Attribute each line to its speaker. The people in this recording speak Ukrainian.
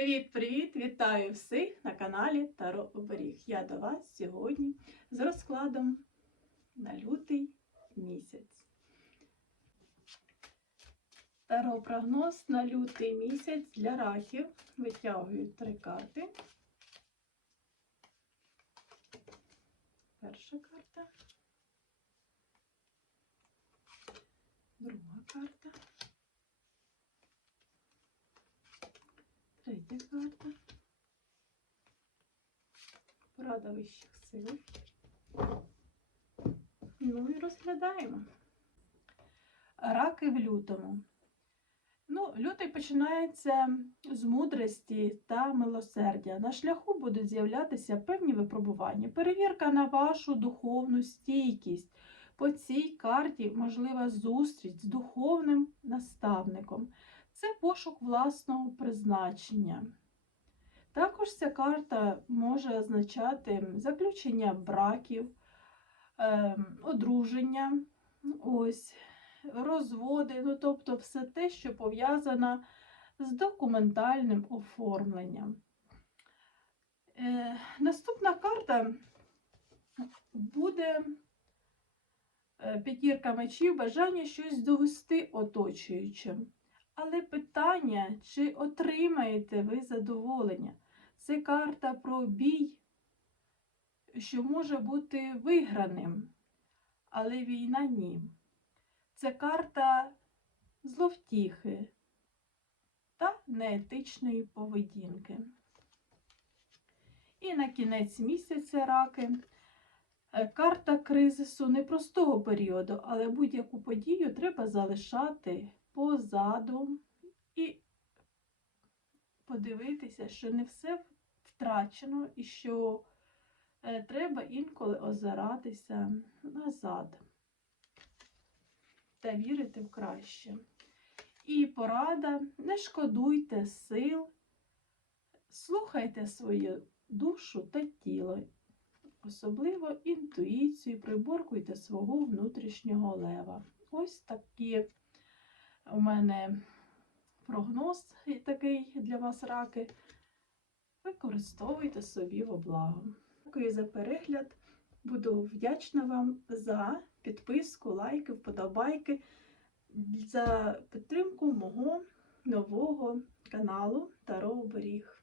Speaker 1: Привіт-привіт! Вітаю всіх на каналі Таро Оберіг. Я до вас сьогодні з розкладом на лютий місяць. Таро прогноз на лютий місяць для раків. Витягую три карти. Перша карта. Друга карта. Третя карта. Порада вищих сил. Ну і розглядаємо. Раки в лютому. Ну, лютий починається з мудрості та милосердя. На шляху будуть з'являтися певні випробування. Перевірка на вашу духовну стійкість. По цій карті можлива зустріч з духовним наставником. Це пошук власного призначення. Також ця карта може означати заключення браків, е, одруження, ось, розводи, ну, тобто все те, що пов'язано з документальним оформленням. Е, наступна карта буде е, п'ятірка мечів, бажання щось довести оточуючим. Але питання, чи отримаєте ви задоволення? Це карта про бій, що може бути виграним, але війна ні. Це карта зловтіхи та неетичної поведінки. І на кінець місяця раки. е, Карта кризису непростого періоду, але будь-яку подію треба залишати позаду і подивитися, що не все втрачено і що е, треба інколи озиратися назад та вірити в краще. І порада, не шкодуйте сил, слухайте свою душу та тіло, особливо інтуїцію, приборкуйте свого внутрішнього лева. Ось такі у мене прогноз такий для вас раки. Використовуйте собі во благо. Дякую за перегляд. Буду вдячна вам за підписку, лайки, вподобайки, за підтримку мого нового каналу Таро Оберіг.